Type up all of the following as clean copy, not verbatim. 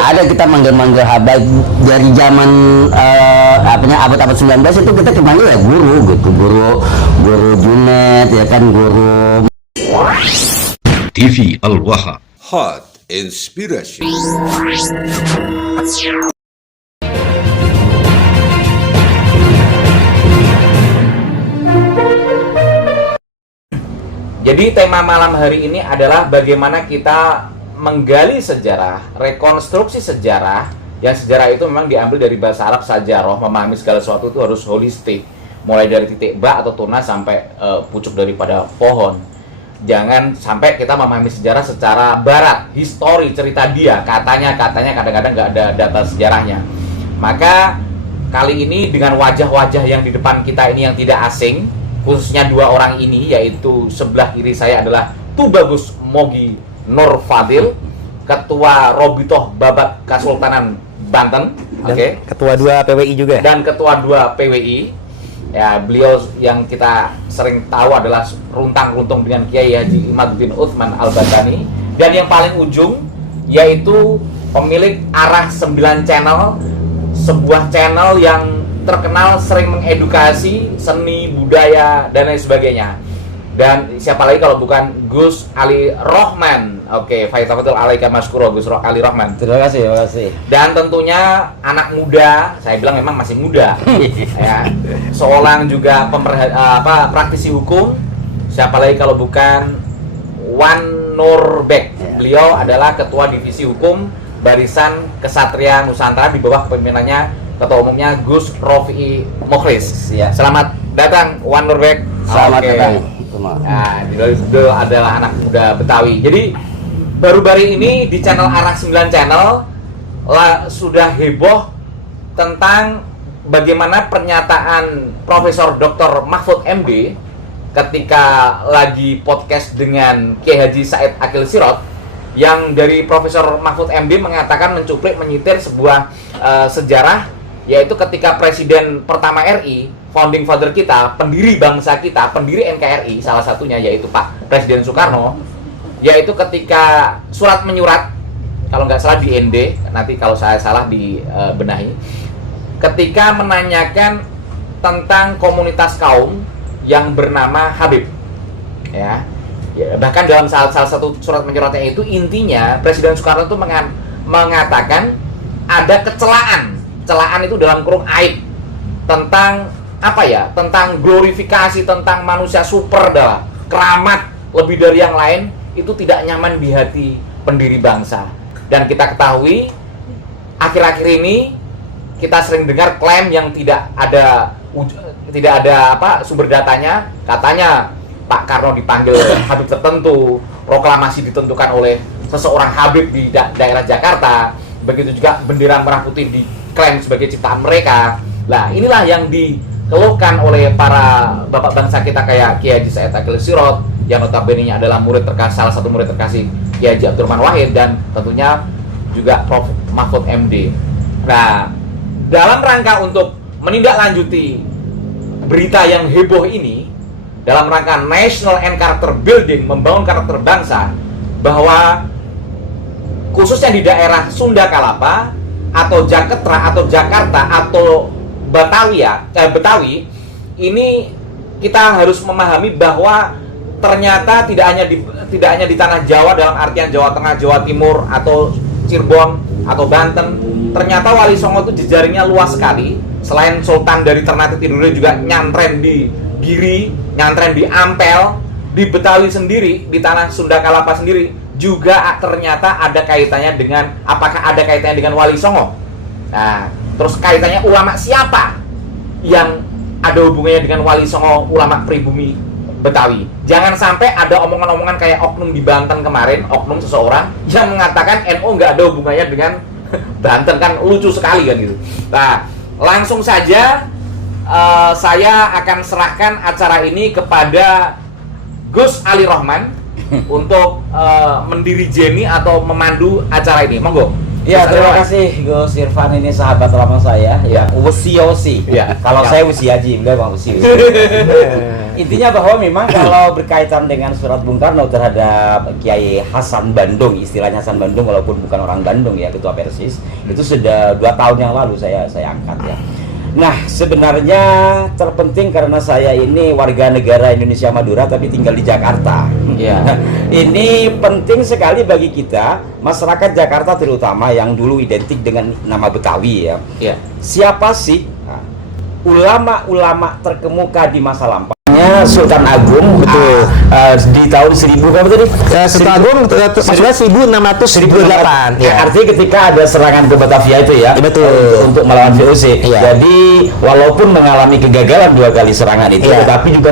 nggak ada kita manggil-manggil habaib dari zaman abad-abad 19 itu kita cuma ya guru gitu, guru Junet ya kan, guru TV Al-Waha. Hot Inspiration. Jadi tema malam hari ini adalah bagaimana kita menggali sejarah, rekonstruksi sejarah, yang sejarah itu memang diambil dari bahasa Arab sajarah, memahami segala sesuatu itu harus holistik, mulai dari titik ba atau tunas sampai pucuk daripada pohon. Jangan sampai kita memahami sejarah secara barat, histori, cerita dia, katanya kadang-kadang nggak ada data sejarahnya. Maka kali ini dengan wajah-wajah yang di depan kita ini yang tidak asing, khususnya dua orang ini, yaitu sebelah kiri saya adalah Tubagus Mogi Nur Fadil, Ketua Robitoh Babat Kasultanan Banten, oke. Ketua 2 PWI juga. Dan Ketua 2 PWI. Ya, beliau yang kita sering tahu adalah runtang-runtung dengan Kiai Haji Imaduddin Utsman Al-Badani. Dan yang paling ujung yaitu pemilik Arah 9 Channel, sebuah channel yang terkenal sering mengedukasi seni, budaya, dan lain sebagainya. Dan siapa lagi kalau bukan Gus Ali Rohman. Oke, Faitafatul alaika maskuro, Gus Ali Rohman. Terima kasih. Dan tentunya anak muda, saya bilang memang masih muda. Ya. Seorang juga praktisi hukum. Siapa lagi kalau bukan Wan Nurbek. Beliau adalah Ketua Divisi Hukum Barisan Kesatria Nusantara di bawah kepemimpinannya Ketua Umumnya Gus Rofi Mukhlis. Ya. Selamat datang Wan Nurbek. Selamat datang. Nah, itu adalah anak muda Betawi. Jadi baru-baru ini di channel Arah 9 Channel sudah heboh tentang bagaimana pernyataan Profesor Dr. Mahfud MD ketika lagi podcast dengan Kiai Haji Said Akil Sirot, yang dari Profesor Mahfud MD mengatakan mencuplik, menyitir sebuah sejarah, yaitu ketika Presiden pertama RI, founding father kita, pendiri bangsa kita, pendiri NKRI, salah satunya yaitu Pak Presiden Soekarno, yaitu ketika surat menyurat, kalau nggak salah di ND, nanti kalau saya salah dibenahi, ketika menanyakan tentang komunitas kaum yang bernama Habib, ya bahkan dalam salah satu surat menyuratnya itu intinya Presiden Soekarno itu mengatakan ada celaan itu dalam kurung aib tentang tentang glorifikasi, tentang manusia super adalah keramat lebih dari yang lain, itu tidak nyaman di hati pendiri bangsa. Dan kita ketahui akhir-akhir ini kita sering dengar klaim yang tidak ada sumber datanya, katanya Pak Karno dipanggil Habib tertentu, proklamasi ditentukan oleh seseorang Habib di daerah Jakarta, begitu juga bendera merah putih diklaim sebagai ciptaan mereka. Nah, inilah yang dikeluhkan oleh para bapak bangsa kita kayak Kiai Haji Said Akil Sirot, yang notabene-nya adalah salah satu murid terkasih Kiai Haji Abdurrahman Wahid, dan tentunya juga Prof. Mahfud MD. Nah, dalam rangka untuk menindaklanjuti berita yang heboh ini, dalam rangka National and Character Building, membangun karakter bangsa, bahwa khususnya di daerah Sunda Kalapa atau Jaketra atau Jakarta atau Betawi, ini kita harus memahami bahwa ternyata tidak hanya di tanah Jawa dalam artian Jawa Tengah, Jawa Timur atau Cirebon atau Banten, ternyata Wali Songo itu jejaringnya luas sekali. Selain Sultan dari Ternate Tidore juga nyantren di Giri, nyantren di Ampel, di Betawi sendiri, di tanah Sunda Kalapa sendiri juga ternyata ada kaitannya dengan, apakah ada kaitannya dengan Wali Songo? Nah, terus kaitannya ulama siapa yang ada hubungannya dengan Wali Songo, ulama pribumi Betawi? Jangan sampai ada omongan-omongan kayak oknum di Banten kemarin, oknum seseorang yang mengatakan NU nggak ada hubungannya dengan Banten, kan lucu sekali kan gitu. Nah, langsung saja saya akan serahkan acara ini kepada Gus Ali Rohman untuk mendirijeni atau memandu acara ini. Monggo. Ya, terima kasih Gus Irfan, ini sahabat lama saya. Ya, Usi. Ya. Kalau saya Usi Haji, enggak Bang Usi. intinya bahwa memang kalau berkaitan dengan surat Bung Karno terhadap Kiai Hasan Bandung, istilahnya Hasan Bandung walaupun bukan orang Bandung ya, ketua Persis, itu sudah 2 tahun yang lalu saya angkat ya. Nah, sebenarnya terpenting karena saya ini warga negara Indonesia Madura tapi tinggal di Jakarta. Iya. Ini penting sekali bagi kita, masyarakat Jakarta terutama yang dulu identik dengan nama Betawi ya. Iya. Siapa sih ulama-ulama terkemuka di masa lampau? Sultan Agung, betul. Di tahun 1000 berapa tadi? Sultan Agung maksudnya 1608. Ya, artinya ketika ada serangan ke Batavia itu ya, betul. Untuk melawan VOC. Iya. Jadi walaupun mengalami kegagalan 2 kali serangan itu, Iya. tetapi juga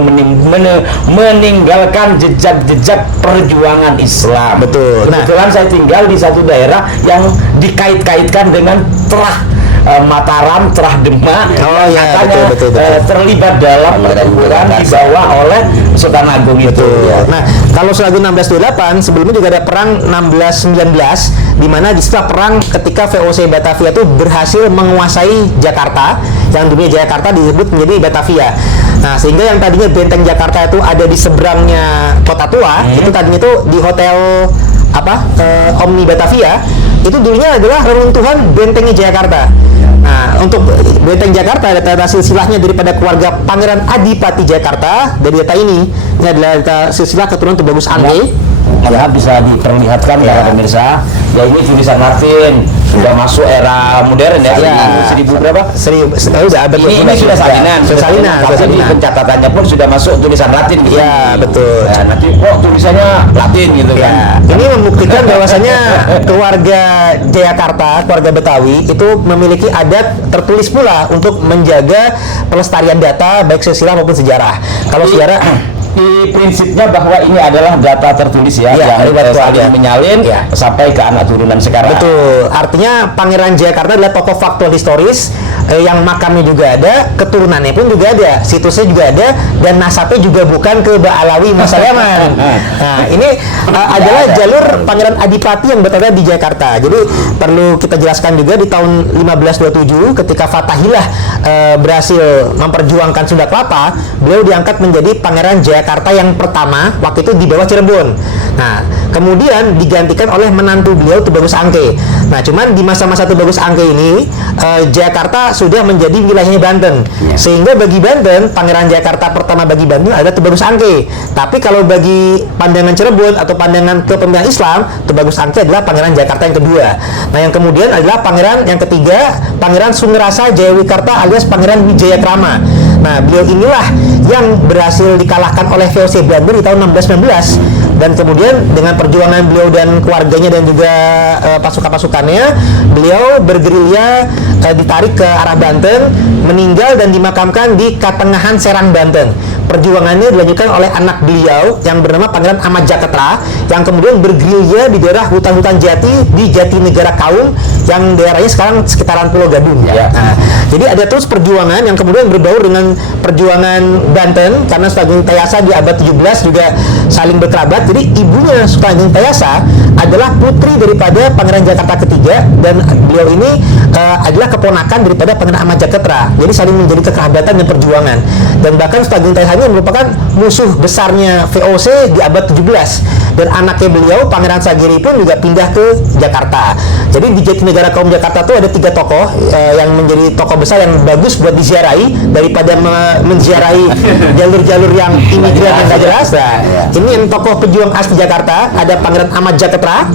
meninggalkan jejak-jejak perjuangan Islam. Betul. Kebetulan saya tinggal di satu daerah yang dikait-kaitkan dengan Terah Mataram, Terah Demak, Oh, iya, katanya betul. terlibat dalam pertempuran dibawa oleh Sultan Agung itu. Betul. Nah, kalau Sultan Agung 1628 sebelumnya juga ada perang 1619 di mana di setelah perang ketika VOC Batavia itu berhasil menguasai Jakarta, yang dulunya Jakarta disebut menjadi Batavia. Nah, sehingga yang tadinya benteng Jakarta itu ada di seberangnya Kota Tua, itu tadinya itu di hotel Omni Batavia, itu dulunya adalah reruntuhan bentengnya Jakarta. Nah, untuk benteng Jakarta ada silsilahnya daripada keluarga Pangeran Adipati Jakarta. Dari data ini adalah data silsilah keturunan Tubagus Angke. Ya, bisa diperlihatkan para pemirsa. Ya, ini tulisan Latin sudah masuk era modern ya. Ya. 1000 berapa? Ini sudah salinan. Tapi pencatatannya pun sudah masuk tulisan Latin. Ya, betul. Nah, nanti tulisannya Latin gitu kan. Ini membuktikan bahwasanya keluarga Jayakarta, keluarga Betawi itu memiliki adat tertulis pula untuk menjaga pelestarian data baik silsilah maupun sejarah. Kalau sejarah Di prinsipnya bahwa ini adalah data tertulis ya, Iya, yang saling ada. menyalin Iya. sampai ke anak turunan sekarang. betul. Artinya Pangeran Jayakarta adalah tokoh faktual historis yang makamnya juga ada, keturunannya pun juga ada, situsnya juga ada, dan nasabnya juga bukan ke Ba'alawi Masa Yaman. Nah, ini adalah jalur Pangeran Adipati yang berada di Jakarta. Jadi perlu kita jelaskan juga di tahun 1527 ketika Fatahillah berhasil memperjuangkan Sunda Kelapa, beliau diangkat menjadi Pangeran Jayakarta yang pertama waktu itu di bawah Cirebon. Nah, kemudian digantikan oleh menantu beliau Tubagus Angke. Nah, cuman di masa-masa Tubagus Angke ini Jakarta sudah menjadi wilayahnya Banten. Sehingga bagi Banten, Pangeran Jakarta pertama bagi Banten ada Tubagus Angke. Tapi kalau bagi pandangan Cirebon atau pandangan kepemimpinan Islam, Tubagus Angke adalah Pangeran Jakarta yang kedua. Nah, yang kemudian adalah pangeran yang ketiga, Pangeran Sungerasa Jayawikarta alias Pangeran Wijayakrama. Nah, beliau inilah yang berhasil dikalahkan oleh VOC Belanda di tahun 1619. Dan kemudian dengan perjuangan beliau dan keluarganya dan juga pasukan-pasukannya, beliau bergerilya ditarik ke arah Banten, meninggal dan dimakamkan di Katengahan Serang, Banten. Perjuangannya dilanjutkan oleh anak beliau yang bernama Pangeran Ahmad Jaketra, yang kemudian bergerilya di daerah hutan-hutan jati di Jatinegara Kaum, yang daerahnya sekarang sekitaran Pulau Gadung. Ya. Nah, jadi ada terus perjuangan yang kemudian berbaur dengan perjuangan Banten, karena Sultan Agung Tayasa di abad 17 juga saling berkerabat. Jadi ibunya Sultan Agung Tayasa adalah putri daripada Pangeran Jakarta ketiga, dan beliau ini adalah keponakan daripada Pangeran Ahmad Jaketra. Jadi saling menjadi kekerabatan dan perjuangan. Dan bahkan Sultan Agung Tayasa ini merupakan musuh besarnya VOC di abad 17. Dan anaknya beliau, Pangeran Sagiri pun juga pindah ke Jakarta. Jadi di Jatinegara Kaum Jakarta itu ada 3 tokoh yang menjadi tokoh besar yang bagus buat diziarahi daripada menziarahi jalur-jalur yang imigran yang gak jelas. Nah, ini yang tokoh pejuang asli Jakarta, ada Pangeran Ahmad Jaketra,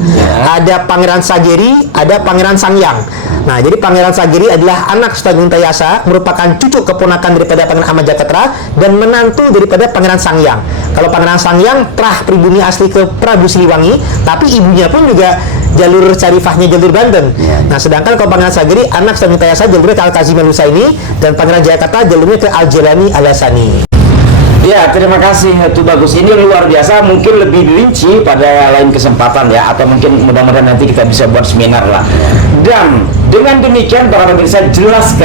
ada Pangeran Sagiri, ada Pangeran Sangyang. Nah, jadi Pangeran Sagiri adalah anak Sultan Agung Tayasa, merupakan cucu keponakan daripada Pangeran Ahmad Jaketra dan menantu daripada Pangeran Sangyang. Kalau Pangeran Sangyang terah pribumi asli ke Prabu Siliwangi, tapi ibunya pun juga jalur carifahnya jalur Banten. Nah, sedangkan kalau Pangeran Sagiri anak Sultan Agung Tayasa jalurnya ke Al-Kazim Al-Husaini, dan Pangeran Jakarta jalurnya ke Al-Jalani Al-Hasani. Ya, terima kasih Tubagus. Ini luar biasa, mungkin lebih rinci pada lain kesempatan ya, atau mungkin mudah-mudahan nanti kita bisa buat seminar lah. Dan dengan demikian para pemirsa jelas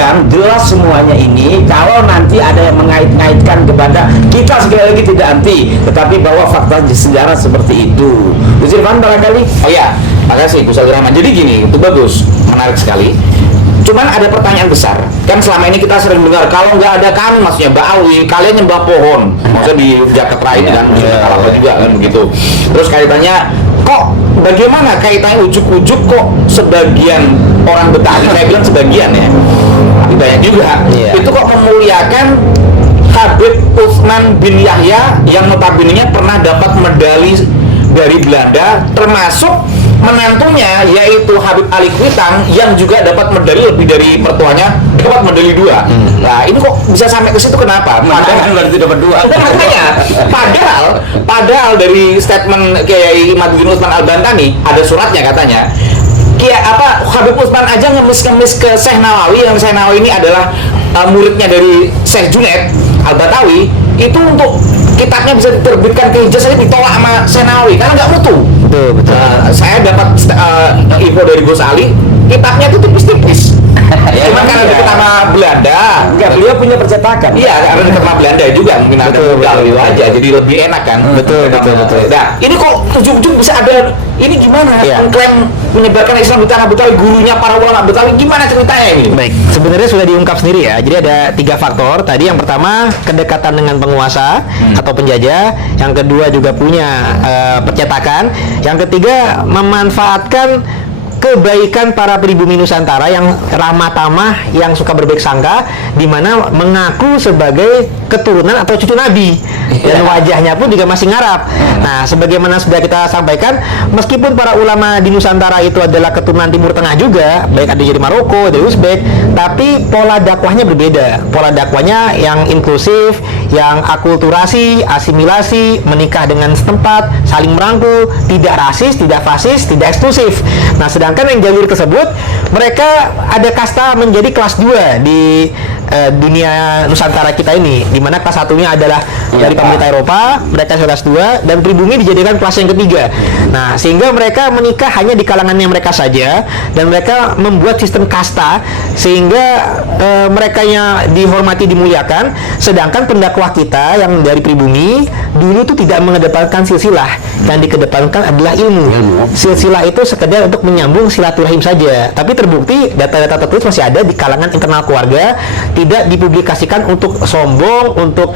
semuanya ini. Kalau nanti ada yang mengait-ngaitkan kepada kita, sekali lagi tidak anti, tetapi bahwa fakta sejarah seperti itu. Gus Irfan barangkali. Oh ya, makasih Gus Abdurrahman. Jadi gini, itu bagus, menarik sekali. Cuman ada pertanyaan besar. Kan selama ini kita sering dengar kalau nggak ada kami, maksudnya Ba'awi, kalian nyembah pohon. Maksudnya di Jakarta ini kan, apa juga kan begitu. Terus kaitannya kok bagaimana kaitannya ujuk-ujuk kok sebagian orang Betawi, saya bilang sebagian ya, tapi banyak juga, itu kok memuliakan Habib Utsman bin Yahya yang notabene pernah dapat medali dari Belanda, termasuk menantunya yaitu Habib Ali Kuitang yang juga dapat medali lebih dari mertuanya, dapat medali 2. Nah ini kok bisa sampai ke situ kenapa? Padahal berarti dapat 2. Makanya padahal dari statement Kiai Imaduddin Utsman Al-Bantani ada suratnya katanya. Habib Utsman aja ngemis-ngemis ke Syekh Nawawi, yang Syekh Nawawi ini adalah muridnya dari Syekh Junaid Al-Batawi, itu untuk kitabnya bisa diterbitkan ke Hijaz saja ditolak sama Syekh Nawawi karena nggak mutu. Betul. Saya dapat info dari Gus Ali, kitabnya itu tipis-tipis. Cuma karena dekat sama Belanda, Enggak, beliau punya percetakan. iya karena dekat sama Belanda juga mungkin ada modal gitu aja, jadi lebih enak kan. Betul. Nah ini kok ujung-ujung bisa ada ini gimana? Mengklaim menyebarkan Islam di tanah Betawi, gurunya para ulama Betawi, gimana ceritanya ini? Baik, sebenarnya sudah diungkap sendiri ya. Jadi ada 3 faktor. Tadi yang pertama kedekatan dengan penguasa atau penjajah. Yang kedua juga punya percetakan. Yang ketiga memanfaatkan kebaikan para pribumi Nusantara yang ramah tamah, yang suka berbaik sangka, di mana mengaku sebagai keturunan atau cucu Nabi, dan wajahnya pun juga masih ngarap. Nah, sebagaimana sudah kita sampaikan, meskipun para ulama di Nusantara itu adalah keturunan Timur Tengah juga, baik ada dari Maroko, dari Uzbek, tapi pola dakwahnya berbeda. Pola dakwahnya yang inklusif, yang akulturasi, asimilasi, menikah dengan setempat, saling merangkul, tidak rasis, tidak fasis, tidak eksklusif. Nah, sedangkan yang jalur tersebut, mereka ada kasta menjadi kelas 2 di dunia Nusantara kita ini, di mana kelas 1-nya adalah dari pemerintah Eropa, mereka kelas 2, dan pribumi dijadikan kelas yang ketiga. Nah, sehingga mereka menikah hanya di kalangannya mereka saja, dan mereka membuat sistem kasta sehingga mereka yang dihormati, dimuliakan, sedangkan pendakwah kita yang dari pribumi dulu tuh tidak mengedepankan silsilah, yang dikedepankan adalah ilmu. Silsilah itu sekedar untuk menyambung silaturahim saja, tapi terbukti data-data tertulis masih ada di kalangan internal keluarga, tidak dipublikasikan untuk sombong, untuk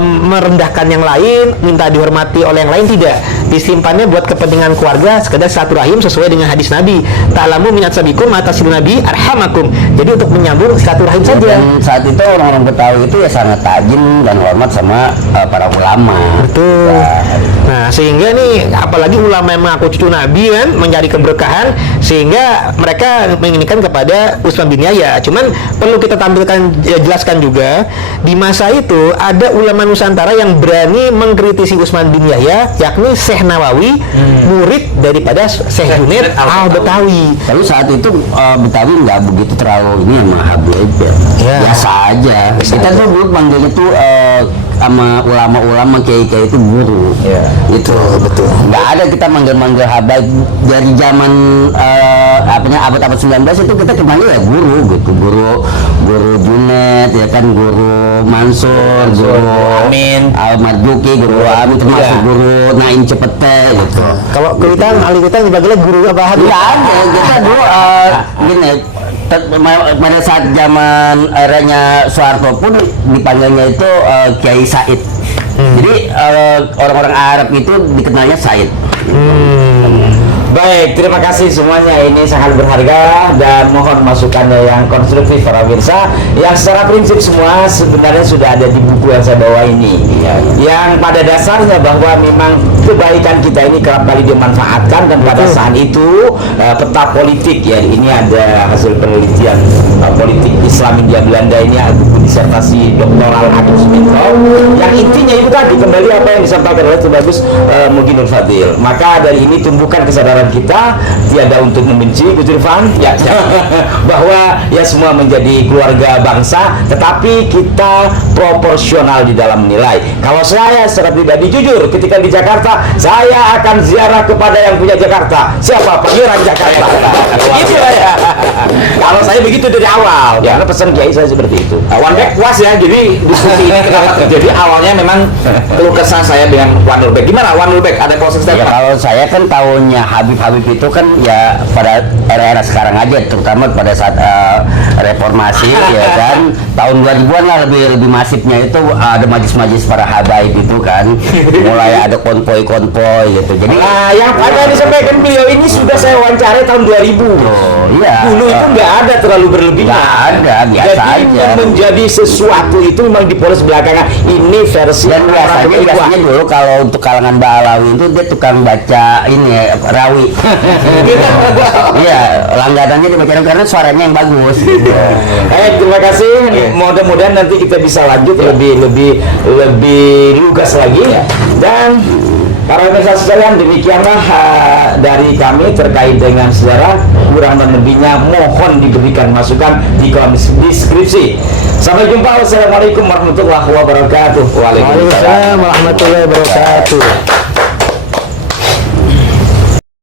merendahkan yang lain, minta dihormati oleh yang lain, tidak. Disimpannya buat kepentingan keluarga, sekedar silaturahim sesuai dengan hadis Nabi. Ta'lamu min atsabikum atasil Nabi arhamakum. Jadi untuk menyambung silaturahim saja. Dan saat itu orang-orang Betawi itu ya sangat tajam dan hormat sama para ulama. Betul. Nah, sehingga nih apalagi ulama yang mengaku cucu Nabi kan, mencari keberkahan, sehingga mereka menginginkan kepada Utsman bin Yahya. Cuman perlu kita tampilkan, jelaskan juga, di masa itu ada ulama Nusantara yang berani mengkritisi Utsman bin Yahya, yakni Syekh Nawawi, murid daripada Syekh Junaid Al-Batawi. Lalu saat itu Betawi nggak begitu terlalu ini sama Habib ya. Biasa aja. Kita tuh dulu panggilnya tuh sama ulama-ulama kiai-kiai itu guru. Itu betul. Nggak ada kita manggil-manggil Habib dari zaman abad 19 itu kita dipanggil ya guru gitu. Guru Junaid ya kan, guru Mansur, guru Amin, Marzuki, guru Amin, termasuk guru Naim Cepete gitu. Kalau Kuitang, Ali Kuitang dipanggilnya guru apa Habib? Nggak ada, kita dulu gini, pada saat zaman eranya Soeharto pun dipanggilnya itu Kiai Said. Jadi orang-orang Arab itu dikenalnya Said. Baik, terima kasih semuanya, ini sangat berharga dan mohon masukannya yang konstruktif para pemirsa, yang secara prinsip semua sebenarnya sudah ada di buku yang saya bawa ini, yang pada dasarnya bahwa memang kebaikan kita ini kerap kali dimanfaatkan, dan pada saat itu peta politik ya, ini ada hasil penelitian politik Islam India Belanda, ini buku disertasi doktoral Agus Minto, yang intinya itu tadi kembali apa yang disampaikan oleh Tubagus Mugi Nur Fadil. Maka dari ini tumbuhkan kesadaran kita, tiada untuk membenci, Gus Irfan, ya, bahwa ya semua menjadi keluarga bangsa, tetapi kita proporsional di dalam menilai. Kalau saya secara pribadi jujur, ketika di Jakarta, saya akan ziarah kepada yang punya Jakarta. Siapa? Pangeran Jakarta. Itu ya. Kalau saya begitu dari awal, karena pesan kiai saya seperti itu. One Back puas ya, jadi diskusi ini kenapa terjadi awalnya memang keluh kesah saya dengan One Back. Gimana One Back? Ada closing Ya statement? kalau saya kan tahunnya Habib itu kan ya pada era-era sekarang aja, terutama pada saat reformasi ya kan, tahun 2000-an lah lebih masifnya itu ada majlis-majlis para habaib itu kan, mulai ada konvoy gitu. Jadi Nah, yang pada disampaikan beliau ini sudah saya wawancarai tahun 2000. oh, iya. Dulu itu nggak ada terlalu berlebihan. Nggak ada, biasa Jadi aja. menjadi sesuatu itu memang dipoles belakangan. Ini versi Dan orang-orang biasanya berkuah. dulu kalau untuk kalangan Ba'alawi itu dia tukang baca ini ya, rawi. Iya, langganannya dibaca karena suaranya yang bagus. Terima kasih. Mudah-mudahan nanti kita bisa lanjut lebih lugas lagi. Dan para pemirsa sekalian, demikianlah dari kami terkait dengan sejarah. Kurang dan lebihnya mohon diberikan masukan di kolom deskripsi. Sampai jumpa. Wassalamualaikum warahmatullahi wabarakatuh. Waalaikumsalam warahmatullahi wabarakatuh.